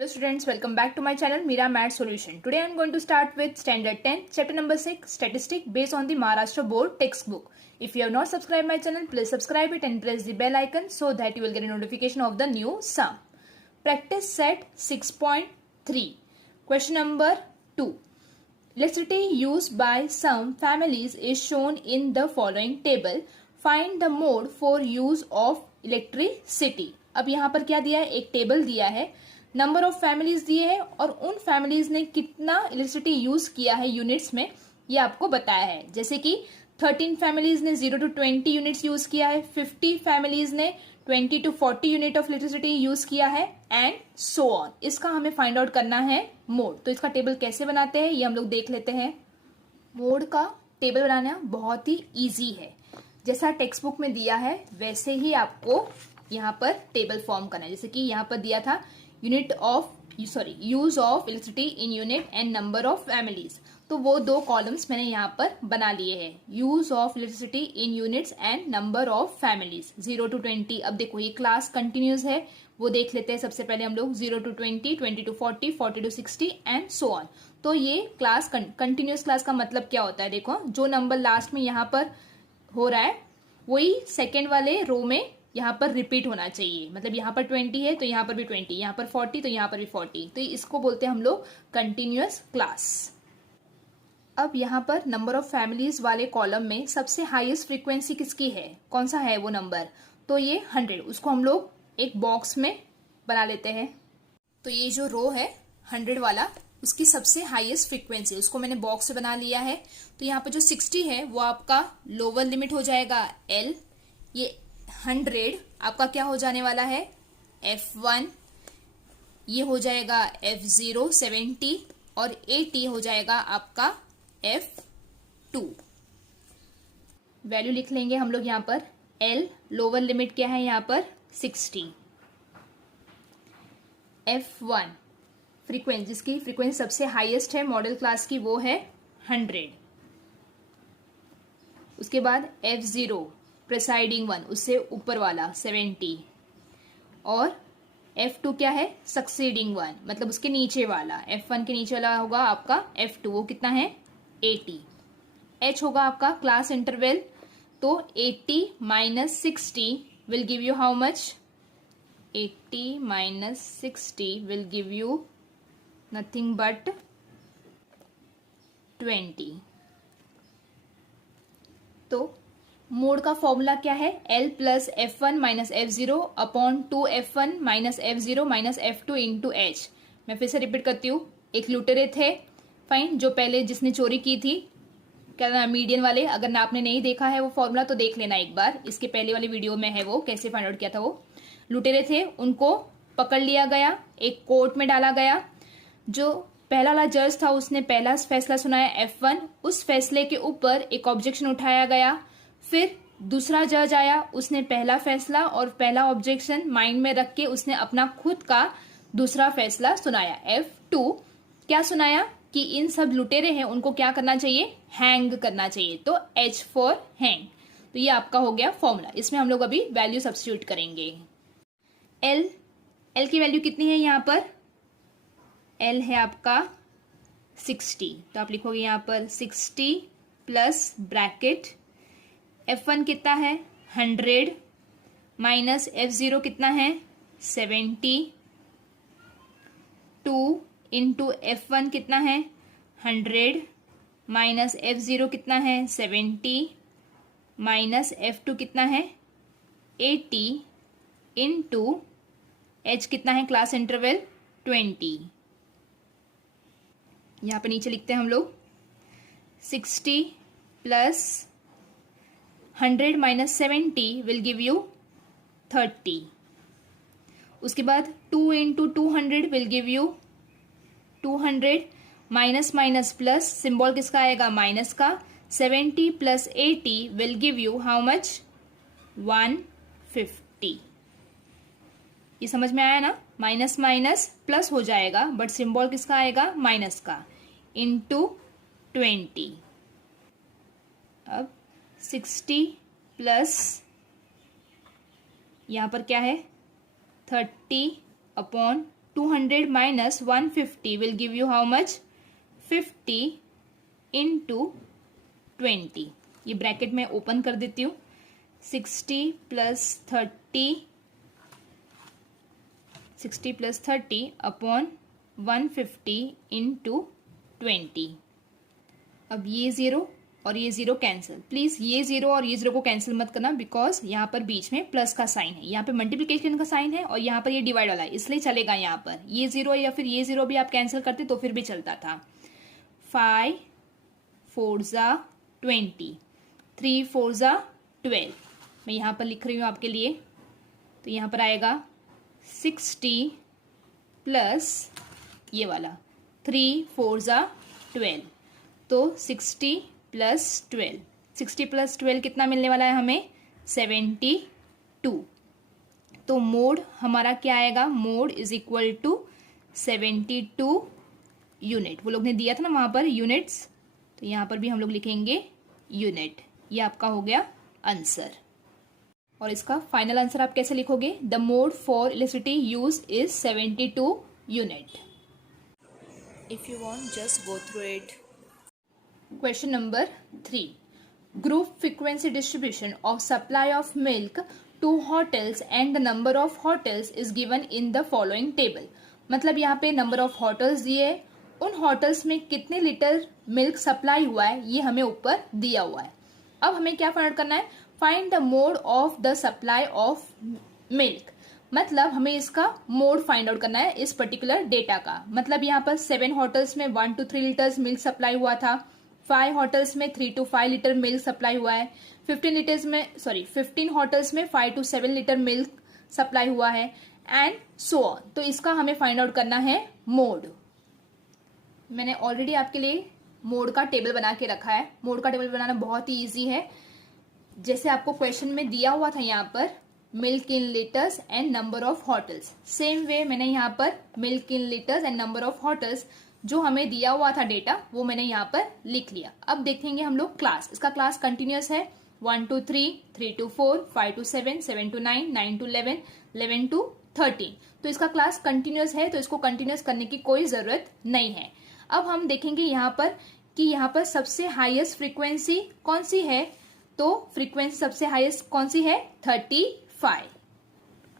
Hello students, welcome back to my channel Mira Math Solution. Today I am going to start with Standard 10, Chapter number 6, Statistics based on the Maharashtra Board textbook. If you have not subscribed my channel, please subscribe it and press the bell icon so that you will get a notification of the new sum. Practice set 6.3. Question number 2. Electricity used by some families is shown in the following table. Find the mode for use of electricity. अब यहाँ पर क्या दिया है, एक table दिया है, number of families दिए हैं और उन फैमिलीज ने कितना इलेक्ट्रिसिटी यूज किया है यूनिट्स में ये आपको बताया है। जैसे कि 13 फैमिलीज ने 0 to 20 यूनिट्स यूज किया है, 50 फैमिलीज ने 20 to 40 unit of electricity use किया है एंड सो ऑन। इसका हमें फाइंड आउट करना है मोड। तो इसका टेबल कैसे बनाते हैं ये हम लोग देख लेते हैं। मोड का टेबल बनाना बहुत ही ईजी है, जैसा टेक्स्ट बुक में दिया है वैसे ही आपको यहाँ पर टेबल फॉर्म करना है। जैसे कि यहाँ पर दिया था use of electricity in unit and number of families, तो वो दो कॉलम्स मैंने यहाँ पर बना लिए हैं, use of electricity in units and number of families 0 to 20। अब देखो ये क्लास कंटिन्यूस है, वो देख लेते हैं। सबसे पहले हम लोग 0 to 20, 20 to 40, 40 to 60 and so on. तो ये क्लास कंटिन्यूस क्लास का मतलब क्या होता है, देखो जो नंबर लास्ट में यहाँ पर हो रहा है वही सेकेंड वाले रो में यहाँ पर रिपीट होना चाहिए। मतलब यहाँ पर 20 है तो यहाँ पर भी 20, यहाँ पर 40 तो यहाँ पर भी 40, तो इसको बोलते हैं हम लोग कंटिन्यूअस क्लास। अब यहाँ पर नंबर ऑफ फैमिलीज वाले कॉलम में सबसे हाईएस्ट फ्रीक्वेंसी किसकी है, कौन सा है वो नंबर, तो ये 100। उसको हम लोग एक बॉक्स में बना लेते हैं। तो ये जो रो है 100 वाला, उसकी सबसे हाईएस्ट फ्रीक्वेंसी उसको मैंने बॉक्स से बना लिया है। तो यहाँ पर जो 60 है वो आपका लोअर लिमिट हो जाएगा L, ये 100 आपका क्या हो जाने वाला है F1, ये हो जाएगा F0 70 और 80 हो जाएगा आपका F2। वैल्यू लिख लेंगे हम लोग यहाँ पर। L लोअर लिमिट क्या है यहाँ पर 60, F1 फ्रीक्वेंसी जिसकी फ्रीक्वेंसी सबसे हाईएस्ट है मॉडल क्लास की वो है 100। उसके बाद F0 प्रेसाइडिंग वन उससे ऊपर वाला 70 और F2 क्या है सक्सीडिंग वन मतलब उसके नीचे वाला, F1 के नीचे वाला होगा आपका F2, वो कितना है 80। H होगा आपका क्लास इंटरवल, तो 80 minus 60 will give you how much, 80 minus 60 will give you nothing but 20। तो मोड का फॉर्मूला क्या है, L plus F1 minus F0 upon 2F1 minus F0 minus F2 into H। मैं फिर से रिपीट करती हूँ। एक लुटेरे थे फाइन जो पहले जिसने चोरी की थी, क्या नाम मीडियन वाले, अगर आपने नहीं देखा है वो फॉर्मूला तो देख लेना एक बार, इसके पहले वाले वीडियो में है वो कैसे फाइंड आउट किया था। वो लुटेरे थे, उनको पकड़ लिया गया, एक कोर्ट में डाला गया। जो पहला वाला जज था उसने पहला फैसला सुनाया F1, उस फैसले के ऊपर एक ऑब्जेक्शन उठाया गया। फिर दूसरा जज आया, उसने पहला फैसला और पहला ऑब्जेक्शन माइंड में रख के उसने अपना खुद का दूसरा फैसला सुनाया F2। क्या सुनाया कि इन सब लुटेरे हैं उनको क्या करना चाहिए, हैंग करना चाहिए, तो H फॉर हैंग। तो ये आपका हो गया फॉर्मूला। इसमें हम लोग अभी वैल्यू सब्स्टिट्यूट करेंगे। L की वैल्यू कितनी है यहाँ पर, L है आपका 60, तो आप लिखोगे यहाँ पर 60 प्लस ब्रैकेट F1 कितना है 100 माइनस F0 कितना है 70, 2 इंटू F1 कितना है 100 माइनस F0 कितना है 70 माइनस F2 कितना है 80 इंटू H कितना है क्लास इंटरवल 20। यहाँ पे नीचे लिखते हैं हम लोग 60 plus 100 minus 70 will give you 30। उसके बाद 2 into 200 will give you 200, minus minus plus, symbol किसका आएगा माइनस का, 70 plus 80 will give you how much 150। ये समझ में आया ना, माइनस माइनस प्लस हो जाएगा बट सिंबल किसका आएगा माइनस का, इंटू 20। अब 60 प्लस यहाँ पर क्या है 30 upon 200 minus 150 will give you how much? 50 into 20. ये ब्रैकेट में ओपन कर देती हूँ. 60 plus 30 अपॉन 150 into 20. अब ये ज़ीरो और ये ज़ीरो कैंसिल. प्लीज़ ये ज़ीरो और ये ज़ीरो को कैंसिल मत करना, बिकॉज यहाँ पर बीच में प्लस का साइन है, यहाँ पे मल्टीप्लिकेशन का साइन है और यहाँ पर ये डिवाइड वाला है, इसलिए चलेगा. यहाँ पर ये ज़ीरो या फिर ये ज़ीरो भी आप कैंसिल करते तो फिर भी चलता था. 5 4 ज़ा 20, 3 4 ज़ा 12. मैं यहाँ पर लिख रही हूँ आपके लिए. तो यहाँ पर आएगा 60 प्लस ये वाला 3 4 ज़ा 12. तो 60 प्लस 12, 60 प्लस 12 कितना मिलने वाला है हमें? 72. तो मोड हमारा क्या आएगा? Mode is equal to 72 unit. वो लोग ने दिया था ना वहां पर यूनिट्स, तो यहाँ पर भी हम लोग लिखेंगे यूनिट. ये आपका हो गया आंसर. और इसका फाइनल आंसर आप कैसे लिखोगे? The mode for electricity use is 72 unit. If you want just go through it. Question number 3. Group frequency distribution of supply of milk to hotels and the number of hotels is given in the following table. मतलब यहाँ पे number of hotels दिए, उन hotels में कितने litre milk supply हुआ है ये हमें ऊपर दिया हुआ है. अब हमें क्या फाइंड आउट करना है? Find the mode of the supply of milk. मतलब हमें इसका मोड फाइंड आउट करना है इस पर्टिकुलर डेटा का. मतलब यहाँ पर 7 होटल्स में 1 to 3 लीटर्स मिल्क सप्लाई हुआ था, 5 होटल्स में 3 to 5 लीटर मिल्क सप्लाई हुआ है, 15 होटल्स में 5 to 7 लीटर मिल्क सप्लाई हुआ है, एंड सो ऑन. तो इसका हमें फाइंड आउट करना है मोड. मैंने ऑलरेडी आपके लिए मोड का टेबल बना के रखा है. मोड का टेबल बनाना बहुत ही इजी है. जैसे आपको क्वेश्चन में दिया हुआ था यहाँ पर milk in litres and number of hotels, same way मैंने यहाँ पर milk in litres and number of hotels जो हमें दिया हुआ था डेटा वो मैंने यहाँ पर लिख लिया. अब देखेंगे हम लोग क्लास. इसका क्लास कंटिन्यूअस है. 1 to 3, 3 to 4, 5 to 7, 7 to 9, 9 to 11, 11 to 13. तो इसका क्लास कंटिन्यूअस है, तो इसको कंटिन्यूअस करने की कोई जरूरत नहीं है. अब हम देखेंगे यहाँ पर कि यहाँ पर सबसे हाईएस्ट फ्रीक्वेंसी कौन सी है. तो फ्रीक्वेंसी सबसे हाईएस्ट कौन सी है? 35.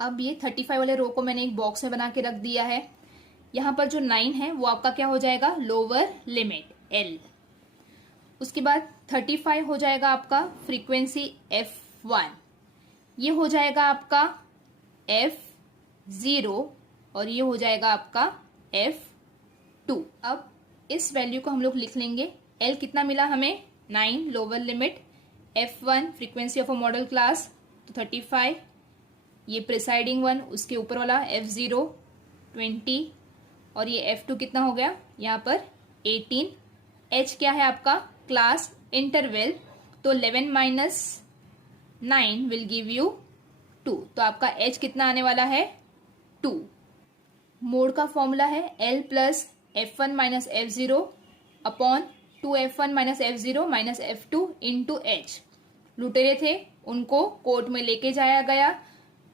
अब ये 35 वाले रो को मैंने एक बॉक्स में बना के रख दिया है. यहाँ पर जो 9 है वो आपका क्या हो जाएगा? Lower limit L. उसके बाद 35 हो जाएगा आपका फ्रीक्वेंसी F1. ये हो जाएगा आपका F0 और ये हो जाएगा आपका F2. अब इस वैल्यू को हम लोग लिख लेंगे. L कितना मिला हमें? 9 lower limit. F1 frequency of a model class तो 35. ये प्रिसाइडिंग वन उसके ऊपर वाला F0 20 और ये F2 कितना हो गया यहाँ पर? 18. H क्या है आपका? Class interval. तो 11 minus 9 विल गिव यू 2. तो आपका H कितना आने वाला है? 2. मोड का फॉर्मूला है L plus F1 minus F0 upon 2F1 minus F0 minus F2 into H. लुटेरे थे उनको कोर्ट में लेके जाया गया.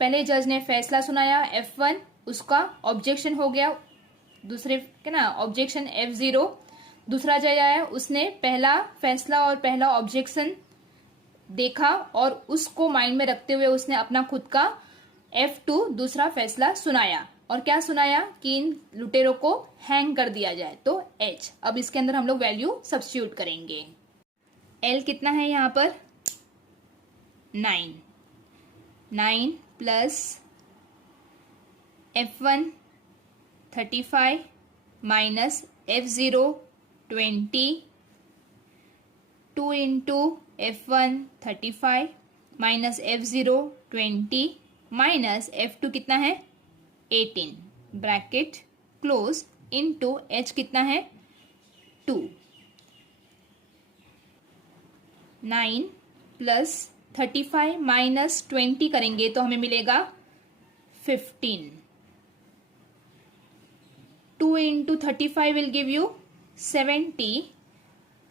पहले जज ने फैसला सुनाया F1, उसका ऑब्जेक्शन हो गया. दूसरे क्या ना ऑब्जेक्शन F0. दूसरा जज आया, उसने पहला फैसला और पहला ऑब्जेक्शन देखा और उसको माइंड में रखते हुए उसने अपना खुद का F2 दूसरा फैसला सुनाया. और क्या सुनाया? कि इन लुटेरों को हैंग कर दिया जाए. तो H. अब इसके अंदर हम लोग वैल्यू सब्स्टिट्यूट करेंगे. L कितना है यहाँ पर? 9. 9 plus F1 35 minus F0 20. 2 into F1 35 minus F0 20 minus F2 कितना है? 18 ब्रैकेट क्लोज इंटू H कितना है? 2. 9 प्लस 35 माइनस 20 करेंगे तो हमें मिलेगा 15. 2 into 35 will give you 70.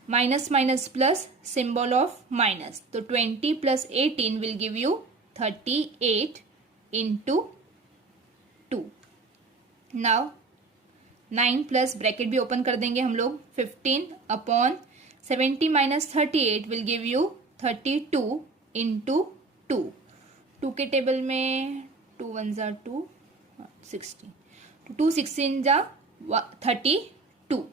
Minus minus plus symbol of minus. तो 20 plus 18 will give you 38 into 2. Now 9 plus bracket भी ओपन कर देंगे हम लोग, 15 upon 70 minus 38 will give you 32 into 2। 2 के टेबल में 2 1 जा 2, 16, 2 16 जा 32।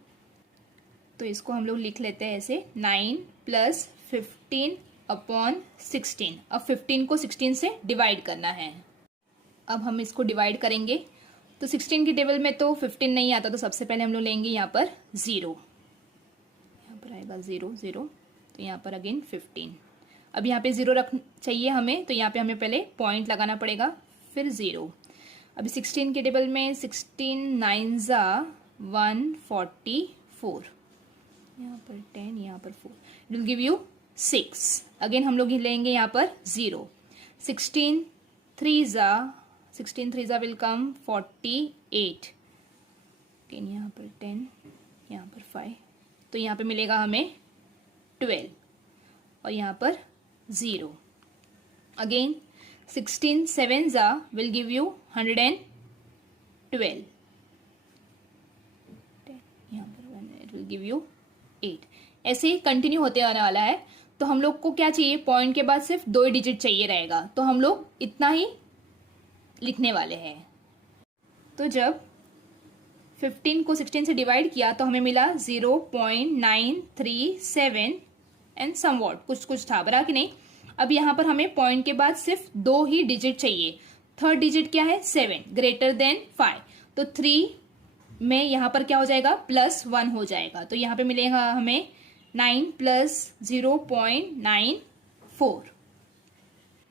तो इसको हम लोग लिख लेते हैं ऐसे, 9 प्लस 15 अपॉन 16। अब 15 को 16 से डिवाइड करना है। अब हम इसको डिवाइड करेंगे तो 16 की टेबल में तो 15 नहीं आता, तो सबसे पहले हम लोग लेंगे यहाँ पर 0, यहाँ पर आएगा 0 0, तो यहाँ पर अगेन 15। अब यहाँ पे 0 रख चाहिए हमें, तो यहाँ पे हमें पहले पॉइंट लगाना पड़ेगा, फिर 0। अभी 16 के टेबल में 16 9 जा 144, यहाँ पर 10, यहाँ पर 4, it will give you 6। Again हम लोग लेंगे यहाँ पर 0। 16 3 जा विल कम 48, 10 यहाँ पर 10, यहाँ पर 5, तो यहाँ पे मिलेगा हमें 12 और यहाँ पर 0। अगेन 16 7 जा विल गिव यू 112, यहाँ पर 1, इट विल गिव यू 8। ऐसे ही कंटिन्यू होते आने वाला है। तो हम लोग को क्या चाहिए, पॉइंट के बाद सिर्फ 2 डिजिट चाहिए रहेगा, तो हम लोग इतना ही लिखने वाले हैं। तो जब 15 को 16 से डिवाइड किया तो हमें मिला 0.937 एंड समवॉट, कुछ था, बरा कि नहीं। अब यहाँ पर हमें पॉइंट के बाद सिर्फ 2 ही डिजिट चाहिए। थर्ड डिजिट क्या है, 7, ग्रेटर देन 5, तो 3 में यहाँ पर क्या हो जाएगा, +1 हो जाएगा। तो यहाँ पे मिलेगा हमें 9 plus 0.94,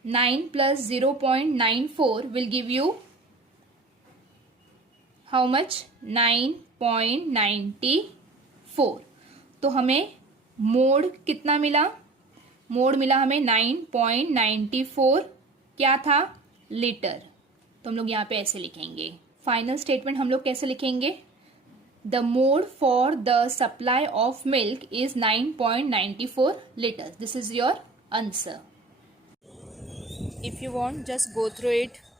9 plus 0.94 will give you how much, 9.94। तो हमें मोड कितना मिला, मोड मिला हमें 9.94, क्या था, लीटर। तो हम लोग यहाँ पे ऐसे लिखेंगे। फाइनल स्टेटमेंट हम लोग कैसे लिखेंगे, the mode for the supply of milk is 9.94 liters. This is your answer. If you want, just go through it